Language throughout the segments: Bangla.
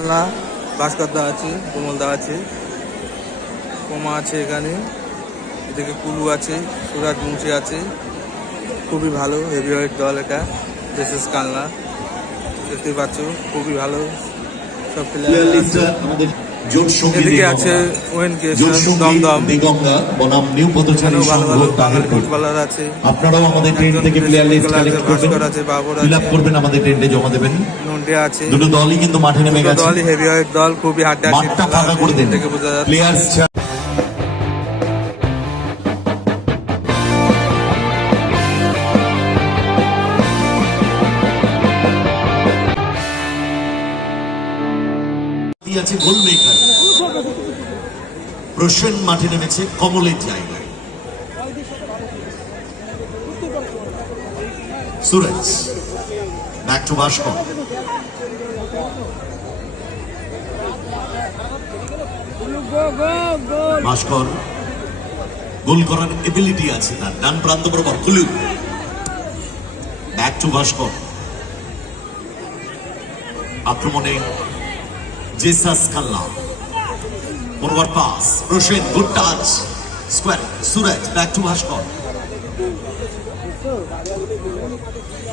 কাল্লা ভাস্কর দা আছে কোমল দা আছে কোমা আছে এখানে এদিকে কুলু আছে সুরাজ মুন্সি আছে খুবই ভালো হেভিওয়েট দল এটা জেসেস কালনা দেখতে পাচ্ছ খুবই ভালো সব প্লেয়ার এদিকে আছে ওয়েন কেশন দমদম। বনাম নিউ সংঘ আছে। আপনারাও আমাদের ট্রেন একজন থেকে প্লেয়ার লিস্ট কালেক্ট করবেন। আছে, বাবর আমাদের জমা দেবেন। আছে। দুটো দলই কিন্তু মাঠে নেমে গেছে। দলই দল খুবই হাড্ডা মাঠটা ফাঁকা করে দিন। দেখে বোঝা যাচ্ছে। প্লেয়ার্স আছে গোল মেকার। প্রসেন মাঠে নেমেছে কমলের জায়গায় সুরজ ব্যাক টু ভাস্কর। ভাস্কর, গোল করার এবিলিটি আছে তার। ডান প্রান্ত বরাবর কুলু ব্যাক টু ভাস্কর। আক্রমণে Jesus Kalla forward pass Roshan good touch square Suraj back to Bhaskar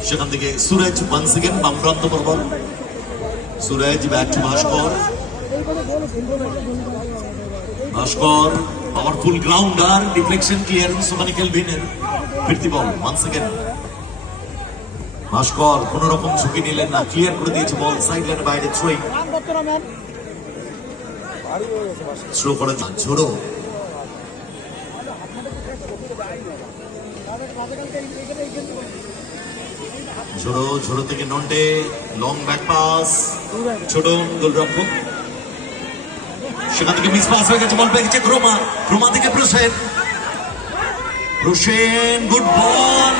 সেখান থেকে সুরজ ওয়ান সেকেন্ড বাম প্রান্ত বরাবর Suraj back to Bhaskar Bhaskar powerful grounder deflection clearance ওখানে খেলবেন ফিরতি বল ওয়ান সেকেন্ড ভাস্কর কোন রকম ঝুঁকি নিলেন না ক্লিয়ার করে দিয়েছে বল সাইড লাইনের বাইরে থ্রোয়িং থ্রো করে যান ঝোড়ো। ঝোড়ো ঝোড়ো থেকে নন্টে লং ব্যাক পাস ছোট গোলরক্ষক সেখান থেকে মিস পাস হয়ে গেছে বল পেয়ে গেছে ক্রোমা। ক্রোমা থেকে Prosen. Prosen good ball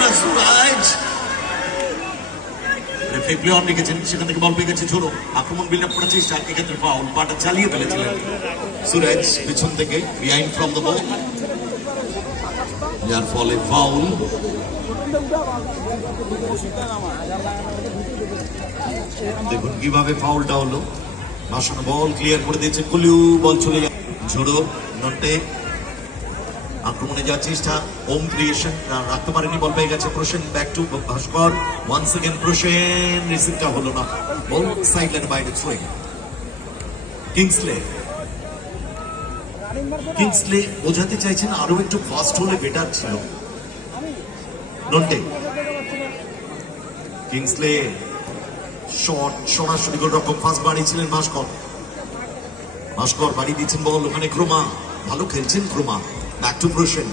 referee play on রেখেছেন সেখান থেকে বল পেয়ে গেছে ছোড়ো আক্রমণ বিল্ড আপ করার চেষ্টা এক্ষেত্রে ফাউল পাটা চালিয়ে ফেলেছিলেন। সুরাজ পেছন থেকে বিহাইন্ড ফ্রম দ্য বল যার ফলে ফাউল দেখুন কীভাবে ফাউলটা হলো। ভাসানো বল ক্লিয়ার করে দিয়েছে কুলু বল চলে যায় ঝোড়ো, নটে। আক্রমণে যাওয়ার চেষ্টা। হোম ক্রিয়েশন রাখতে পারেনি বল পেয়ে গেছে Prosen back to Bhaskar. One second Prosen রিসিভটা হলো না। বল সাইড লাইন বাইরে থ্রোয়িং কিংসলে কিংসলে বোঝাতে চাইছেন আরও একটু ফাস্ট হলে বেটার ছিল। নন্টে কিংসলে শট সরাসরি গোল রকম ফাস্ট বাড়িয়েছিলেন ভাস্কর। ভাস্কর বাড়ি দিয়েছেন বল, ওখানে ক্রোমা। ভালো খেলছেন Kromah. Back to Prosen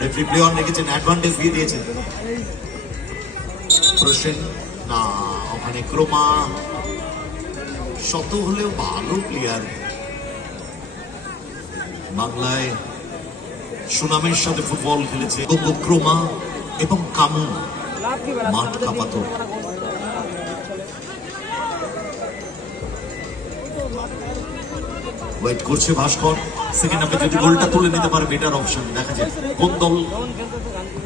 referee play রেখেছেন অ্যাডভান্টেজ দিয়ে দিয়েছেন। প্রোশন না, ওখানে ক্রোমা। শত হলেও ভালো প্লেয়ার বাংলায় সুনামের সাথে ফুটবল খেলেছে। ক্রোমা এবং কামু। মাঠ কাপাতো। ওয়েট করছে ভাস্কর। সেকেন্ড হাফে যদি গোলটা তুলে নিতে পারে বেটার অপশন দেখা যায় কোন দল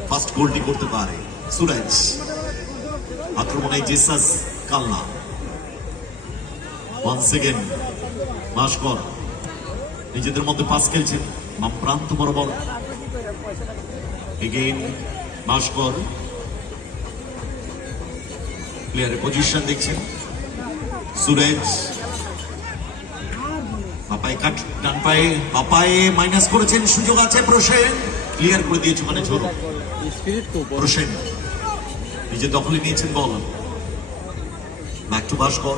ফার্স্ট গোলটি করতে পারে। সুরাজ আক্রমণে জেসাস কালনা ওয়ান সেকেন্ড ভাস্কর। নিজেদের মধ্যে পাস খেলছেন বাম প্রান্ত বরাবর। এগেইন ভাস্কর। প্লেয়ারের পজিশন দেখছেন। সুরেজ পাপাই কাট, ডান পায়ে পাপায়ে মাইনাস করেছেন, সুযোগ আছে প্রসেন। ক্লিয়ার করে দিয়েছে ওখানে ছোট প্রসেন নিজে দখলে নিয়েছেন বল। ব্যাক টু ভাস্কর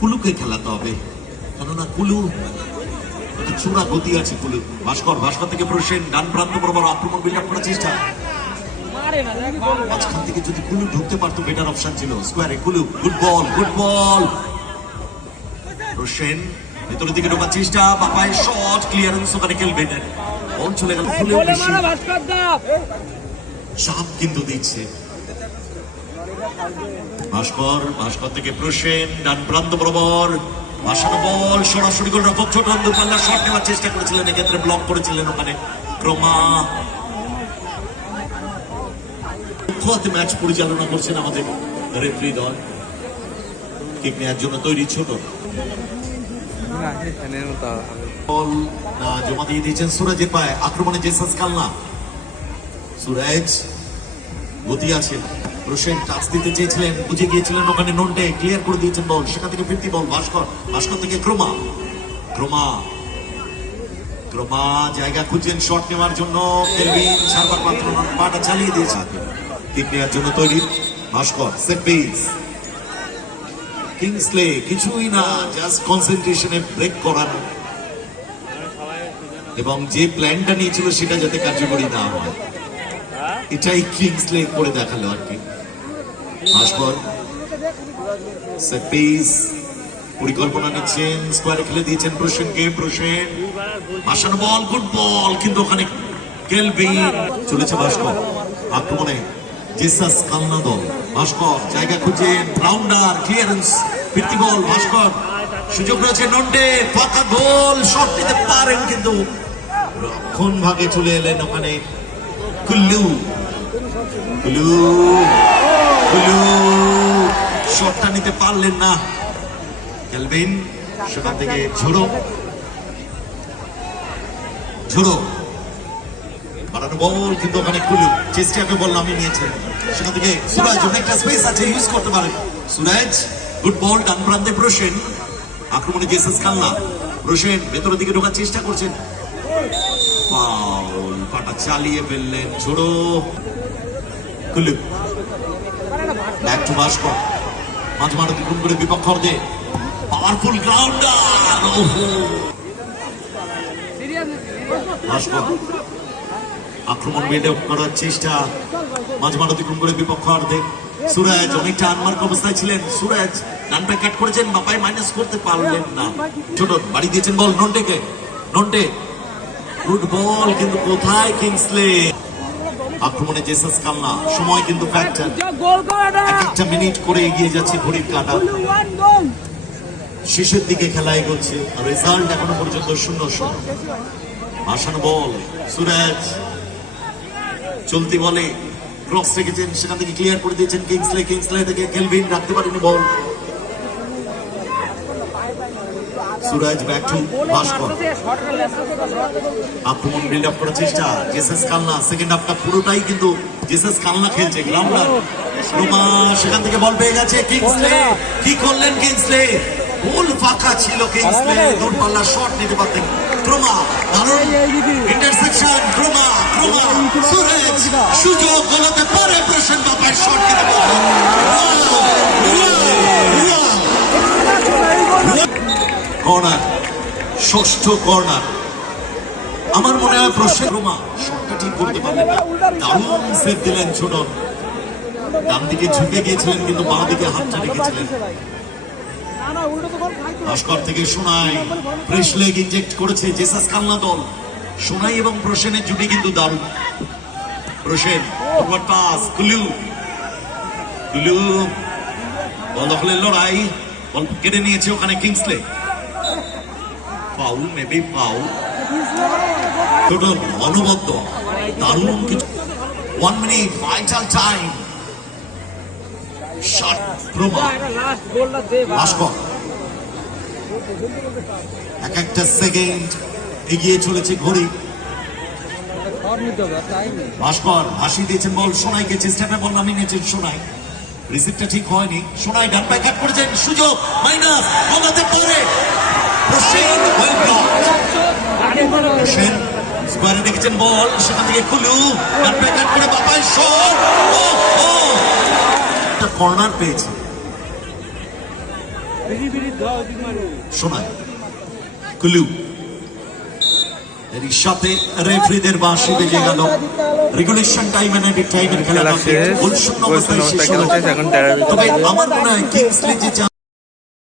কুলুকে খেলাতে হবে, কেননা কুলু চূড়া গতি আছে কুলু। ভাস্কর ভাস্কর থেকে প্রসেন, ডান প্রান্ত বরাবর আক্রমণ বিল্ড আপ করার চেষ্টা। মাঝখান থেকে যদি কুলু ঢুকতে পারতো বেটার অপশন ছিল। স্কোয়ারে কুলু গুড বল গুড বল রোশেন ভেতরের দিকে ঢোকার চেষ্টা বাপায় শট ক্লিয়ারেন্স ওখানে খেলবেন বল চলে গেল চাপ কিন্তু দিচ্ছে। ভাস্কর ভাস্কর থেকে প্রসেন ডান প্রান্ত বরাবর। ভাসানো বল সরাসরি রক্ষক ছোট পাল্লা শট নেওয়ার চেষ্টা করেছিলেন এক্ষেত্রে ব্লক করেছিলেন ওখানে ক্রমা। ম্যাচ পরিচালনা করছেন আমাদের রেফারি দল। কিক নেওয়ার জন্য তৈরি ছোট। জমা দিয়ে দিয়েছেন সুরাজের পায়ে আক্রমণে জেসাস কালনা সুরাজ গতি আছে রোশেন টাচ দিতে চেয়েছিলেন বুঝে গিয়েছিলেন ওখানে নন্টে ক্লিয়ার করে দিয়েছেন বল সেখান থেকে ফিরতি বল ভাস্কর ভাস্কর থেকে ক্রমা ক্রমা ক্রমা জায়গা খুঁজছেন শট নেওয়ার জন্য কেলভিন মাত্র পাটা চালিয়ে দিয়েছে কিক নেওয়ার জন্য তৈরি ভাস্কর সেট পিস কিংসলে কিছুই না জাস্ট কনসেন্ট্রেশনে ব্রেক করানো এবং যে প্ল্যানটা নিয়েছিল সেটা যাতে কার্যকরী না হয়। এটাই কিংসলে করে দেখাল আর কি। ভাস্কর সেট পিস পরিকল্পনা নিচ্ছেন স্কোয়ারে খেলে দিয়েছেন প্রসেনকে, প্রসেন। ভাসানো বল গুড বল কিন্তু ওখানে কেলভিন চলেছে ভাস্কর। আক্রমণে জেসাস কালনা ভাস্কর জায়গা খুঁজেন রাউন্ডার ক্লিয়ারেন্স ফিরতি বল ভাস্কর সুযোগ রয়েছে নন্ডে ফাঁকা গোল, শট নিতে পারেন কিন্তু রক্ষণ ভাগে চলে এলেন ওখানে কুল্লু। কুল্লু কুল্লু, শটটা নিতে পারলেন না। কেলভিন সেখান থেকে ঝোড়ো। ঝোড়ো। বাড়ানো বল, কিন্তু ওখানে কুলু চেষ্টাকে বল নামিয়ে নিয়েছেন সেখান থেকে সুরাজ অনেকটা স্পেস আছে ইউজ করতে পারেন সুরাজ গুড বল ডান প্রান্তে প্রসেন। আক্রমণে জেসাস কালনা প্রসেন ভেতরের দিকে ঢোকার চেষ্টা করছেন ফাউল পাটা চালিয়ে ফেললেন ঝোড়ো কুলু ব্যাক টু ভাস্কর মাঝ মাঠ অতিক্রম করে বিপক্ষ অর্ধে। পাওয়ারফুল গ্রাউন্ডার ভাস্কর আক্রমণ আপ করার চেষ্টা মাঝ মাঠ অতিক্রম করে বিপক্ষ অর্ধে সুরাজ অনেকটা আনমার্ক অবস্থায় ছিলেন। সুরাজ ডান কাট করেছেন, বাপাই মাইনাস করতে পারলেন না। ছোট বাড়ি দিয়েছেন বল নন্টেকে। নন্টে গুড বল কিন্তু কোথায় কিংসলে আক্রমণে জেসাস সময় কিন্তু ফ্যাক্টর এক একটা মিনিট করে এগিয়ে যাচ্ছে ঘড়ির কাটা। শেষের দিকে খেলা এগোচ্ছে। রেজাল্ট এখনও পর্যন্ত শূন্য শূন্য। ভাসানো বল সুরাজ চলতি বলে ক্রস রেখেছেন, সেখান থেকে ক্লিয়ার করে দিয়েছেন কিংসলে কিংসলে থেকে কেলভিন রাখতে পারেনি বল সেকেন্ড পুরোটাই কিন্তু খেলছে সেখান থেকে বল পেয়ে গেছে কিংসলে কি করলেন কিংসলে গোল ফাঁকা ছিল কিংসলে দূরপাল্লা শট নিতে পারতেন ক্রোমা দারুণ ইন্টারসেকশন ক্রোমা ক্রোমা সুরেশ সুযোগ গোলাতে পারে প্রসেন বাবার শট নিতে পারে কর্নার ষষ্ঠ কর্নার আমার মনে হয় প্রশ্ন রোমা শটটা ঠিক করতে পারলেন না দারুণ সেভ দিলেন ছোট ডান দিকে ঝুঁকে গিয়েছিলেন কিন্তু বাঁ দিকে হাতটা রেখেছিলেন ভাস্কর থেকে সোনাই। ফ্রেশ লেগ ইনজেক্ট করেছে জেসাস কালনা দল। সোনাই এবং প্রসেনের জুটি কিন্তু দারুণ। প্রসেন ফরওয়ার্ড পাস কুলু কুলু বল দখলের লড়াই। বল কেড়ে নিয়েছে ওখানে কিংসলে ফাউল মেবি ফাউল ছোট, অনবদ্য। দারুণ কিছু। One minute vital time shot প্রমা last গোলটা দে ভাই ভাস্কর, এক একটা সেকেন্ড এগিয়ে চলেছে ঘড়ি। ভাস্কর, হাসি দিয়েছেন বল সোনাইকে, চেষ্টাটা বল নামিয়ে নিয়েছেন সোনাই। রিসিভটা ঠিক হয়নি। সোনাই ডান পায়ে কাট করেছেন, সুযোগ, মাইনাস বলাতে পারে। প্রসেন ওয়েল হোসেন স্কোয়ারে দেখেছেন বল, সেখান থেকে কুলু, ডান পায়ে কাট করে বাপাই শট। একটা কর্নার পেয়েছে। বিড়ি বিড়ি দাও দিক মারো শোনায় কুলু এরই সাথে রেফারিদের বাঁশি বেজে গেল। রেগুলেশন টাইম এন্ড টাইমের খেলা খেলা গোল শূন্য অবস্থায় শেষ হলো। শেষ এখন তেরো তবে আমার মনে হয় কিংসলি যে